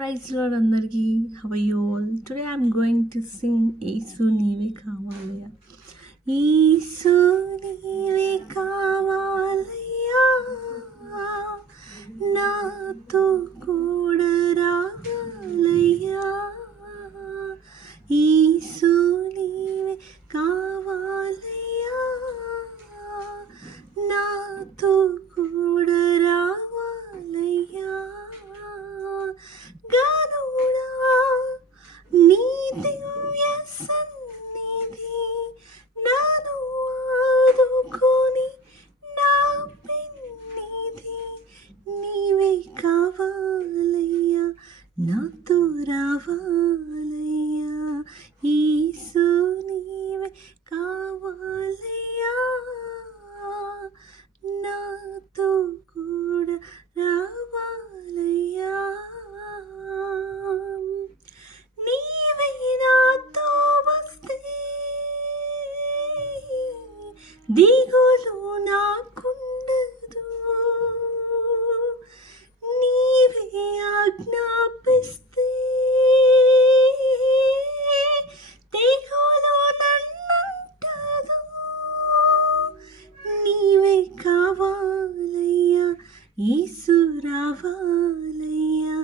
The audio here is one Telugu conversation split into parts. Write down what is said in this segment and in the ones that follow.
Praise Lord అందరికీ. How are you all? Today I'm going to sing యేసు నీవే కావాలయ్యా. యేసు నీవే కావాలయ్యా, నాతో కూడా రావాలయ్యా. యేసు నీవే కావాలయ్యా, నాతో కూడా రావాలయ్యా. గనుడా నీ దివ్య సన్నిధి నన్ను ఆదుకొని నా పెన్నిధి నీవే కావాలయ్యా, నాతో రావాలయ్యా. యేసు నీవే కావాలయ్యా, నాతో కూడా రావాలయ్యా. నీవే నాతో వస్తే దిగులు నాకుండదు, నీవే ఆజ్ఞాపిస్తే తెగులు నన్నంటదు. నీవే కావాలయ్యా, యేసు రావాలయ్యా.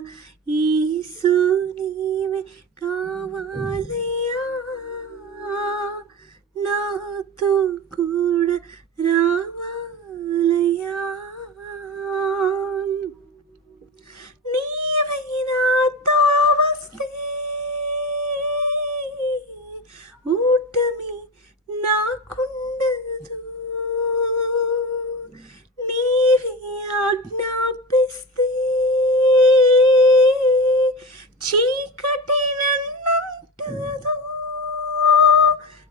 యేసు నీవే కావాలయ్యా, నాతో కూడా రావాలయ్యా. నీవే నాతో వస్తే ఊటమి నాకుండదు, నీవే ఆజ్ఞాపిస్తే చీకటి నన్నంటదు.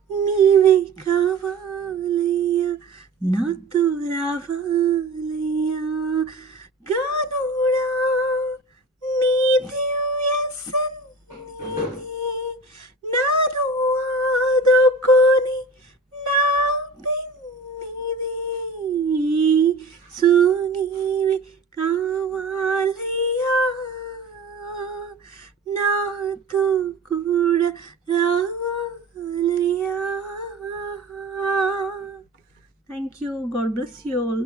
నీవే కావాలయ్యా, నాతో రావాలయ్యా. గనుడా నీ దివ్య సన్నిధి నన్ను ఆదుకొని నా పెన్నిధి యేసు నీవే కావాలయ్యా, నాతో కూడా రావాలయ్యా. Thank you. God bless you all.